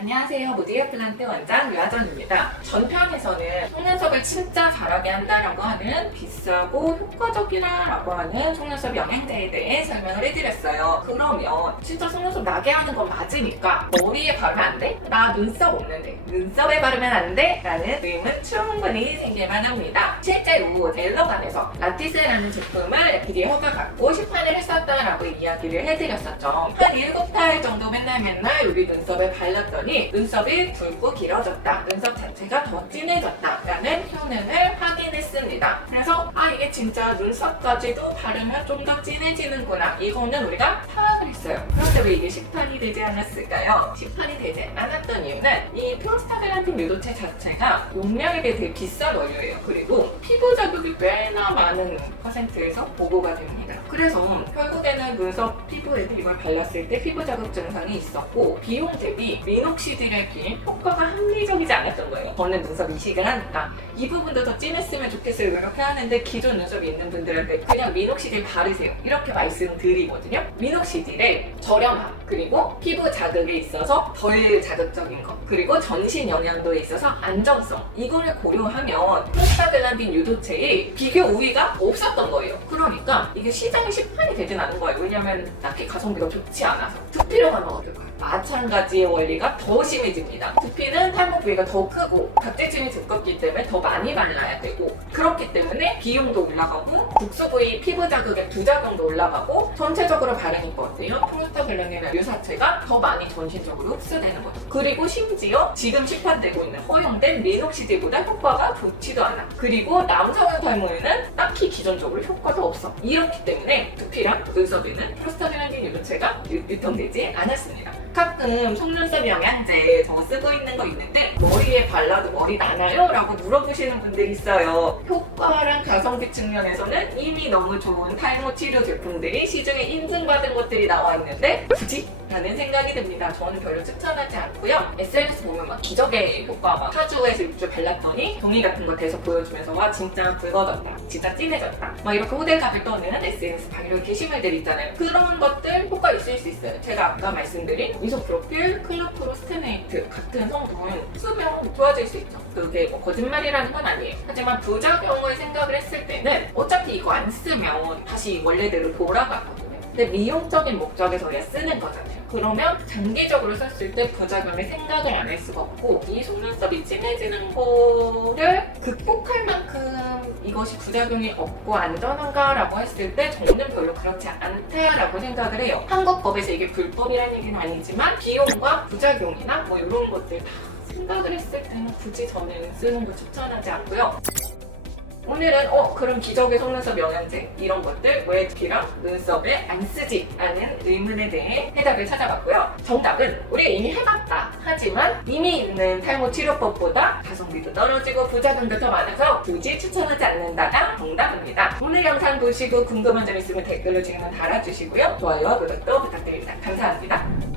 안녕하세요. 모디에 플란트 원장 유아전입니다. 전편에서는 속눈썹을 진짜 잘하게 한다라고 하는 비싸고 효과적이라고 하는 속눈썹 영양제에 대해 설명을 해드렸어요. 그러면 진짜 속눈썹 나게 하는 건 맞으니까 머리에 바르면 안 돼? 나 눈썹 없는데 눈썹에 바르면 안 돼? 라는 의문 충분히 생길만 합니다. 실제로 델러반에서 라티스라는 제품을 FDA 허가 받고 시판을 했었다라고 이야기를 해드렸었죠. 한 7달 정도 맨날 우리 눈썹에 발랐더니 눈썹이 굵고 길어졌다. 눈썹 자체가 더 진해졌다. 라는 효능을 확인했습니다. 그래서 이게 진짜 눈썹까지도 바르면 좀 더 진해지는구나. 이거는 우리가 파악을 했어요. 그런데 왜 이게 시판이 되지 않았을까요? 시판이 되지 않았던 이유는 이 프로스타글란딘 유도체 자체가 용량에 비해 되게 비싼 원료예요. 그리고 피부 자극이 꽤나 많은 퍼센트에서 보고가 됩니다. 그래서 결국에는 눈썹 피부에 이걸 발랐을 때 피부 자극 증상이 있었고 비용 대비 미녹시딜에 비해 효과가 합리적이지 않았던 거예요. 저는 눈썹 이식을 하니까 이 부분도 더 진했으면 좋겠어요. 이렇게 하는데 기존 눈썹이 있는 분들한테 그냥 미녹시딜 바르세요. 이렇게 말씀드리거든요. 미녹시딜의 저렴함, 그리고 피부 자극에 있어서 덜 자극적인 것, 그리고 전신 영양도에 있어서 안정성, 이거를 고려하면 프로스타글란딘 유도체의 비교 우위가 없었던 거예요. 그러니까 이게 시장에 시판이 되진 않은 거예요. 왜냐면 딱히 가성비가 좋지 않아서. 두피로 가면 어떨까요? 마찬가지의 원리가 더 심해집니다. 두피는 탈모 부위가 더 크고 각질층이 두껍기 때문에 더 많이 발라야 되고, 그렇기 때문에 비용도 올라가고 국수 부위 피부 자극의 부작용도 올라가고 전체적으로 바르니까 어때요? 프로스타글란딘 유사체가 더 많이 전신적으로 흡수되는 거죠. 그리고 심지어 지금 시판되고 있는 허용된 미녹시딜보다 효과가 좋지도 않아. 그리고 남성형 탈모에는 딱히 기존적으로 효과도 없어. 이렇기 때문에 두피랑 눈썹에는 프로스타글란딘 유도체가 유통되지 않았습니다. 가끔 속눈썹 영양제 저 쓰고 있는 거 있는데 머리에 발라도 머리 나나요? 라고 물어보시는 분들이 있어요. 효과랑 가성비 측면에서는 이미 너무 좋은 탈모 치료 제품들이 시중에 인증받은 것들이 나와 있는데 굳이? 라는 생각이 듭니다. 저는 별로 추천하지 않고요. SNS 보면 막 기적의 효과 막 4주에서 6주 발랐더니 종이 같은 거 대서 보여주면서 와 진짜 붉어졌다, 진짜 진해졌다, 막 이렇게 호들갑을 떠는 SNS 바이럴 게시물들 있잖아요. 그런 것들 효과 있을 수 있어요. 제가 아까 말씀드린 이소프로필, 클로프로스테네이트 같은 성분 쓰면 좋아질 수 있죠. 그게 뭐 거짓말이라는 건 아니에요. 하지만 부작용을 생각을 했을 때는 어차피 이거 안 쓰면 다시 원래대로 돌아가거든요. 근데 미용적인 목적에서 우리가 쓰는 거잖아요. 그러면 장기적으로 썼을 때 부작용을 생각을 안 할 수가 없고, 이 속눈썹이 진해지는 거를 극복할 만큼 이것이 부작용이 없고 안전한가라고 했을 때 저는 별로 그렇지 않다라고 생각을 해요. 한국 법에서 이게 불법이라는 얘기는 아니지만 비용과 부작용이나 뭐 이런 것들 다 생각을 했을 때는 굳이 저는 쓰는 거 추천하지 않고요. 오늘은 그럼 기적의 속눈썹 영양제 이런 것들 왜 두피랑 눈썹에 안 쓰지? 라는 의문에 대해 해답을 찾아봤고요. 정답은 우리가 이미 해봤다. 하지만 이미 있는 탈모 치료법보다 가성비도 떨어지고 부작용도 더 많아서 굳이 추천하지 않는다가 정답입니다. 오늘 영상 보시고 궁금한 점 있으면 댓글로 질문 달아주시고요. 좋아요와 구독도 부탁드립니다. 감사합니다.